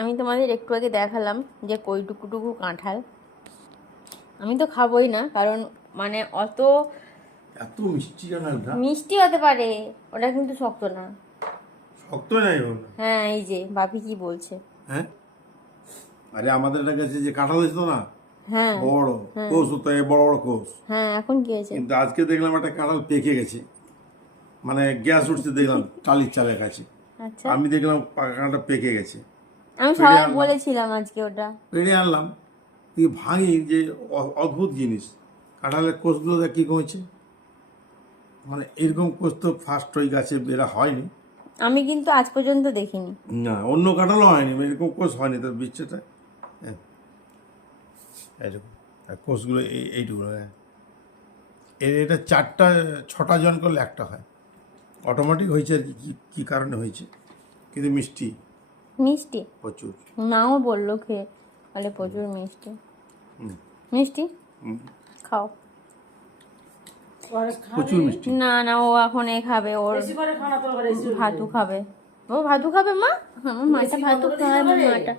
আমি তোমাদের একটু আগে দেখালাম যে কইটুকুটুকু কাঁঠাল। আমি তো খাবোই না, কারণ মানে অত এত মিষ্টি কাঁঠালটা। মিষ্টি হতে পারে, ওটা কিন্তু শক্ত না। শক্ত নাই ওটা। হ্যাঁ, এই যে বাপি কি বলছে। হ্যাঁ, আরে আমাদের কাছে যে কাঁঠাল দিত না, হ্যাঁ বড় হ্যাঁ কোষ হতো, এই বড় বড় কোষ। হ্যাঁ, এখন কি হয়েছে? কিন্তু আজকে দেখলাম একটা কাঁঠাল পেকে গেছে, মানে গ্যাস উঠছে দেখলাম টালির চালের কাছে। আচ্ছা, আমি দেখলাম কাঁঠালটা পেকে গেছে। আমি পেড়ে সবাই আনলাম, বলেছিলাম আজকে ওটা। পেড়ে আনলাম, দিয়ে ভাঙি যে অদ্ভুত জিনিস, কাঁঠালের কোষগুলো দেখ কী কমেছে। মানে এরকম কোষ তো ফার্স্ট ওই গাছে বেরা হয়নি। আমি কিন্তু আজ পর্যন্ত দেখিনি। না, অন্য কাঁঠালও হয়নি, এরকম কোষ হয়নি তার বিচ্ছেটা। হ্যাঁ, এরকম আর কোষগুলো এইটুকু। হ্যাঁ, এটা 4-6টা জন করলে একটা হয়, অটোমেটিক হয়েছে আর কি। কী কারণে হয়েছে, কিন্তু মিষ্টি মিষ্টি প্রচুর। মাও বললো খেয়ে, বলে প্রচুর মিষ্টি। হুম, মিষ্টি হুম, খাও। প্রচুর মিষ্টি। না না, ও এখন এ খাবে, ওর বেশি করে খানা তো আবার এসে ভাতু খাবে। ও ভাতু খাবে মা, আমার মাটা ভাতু খাবে, মাটা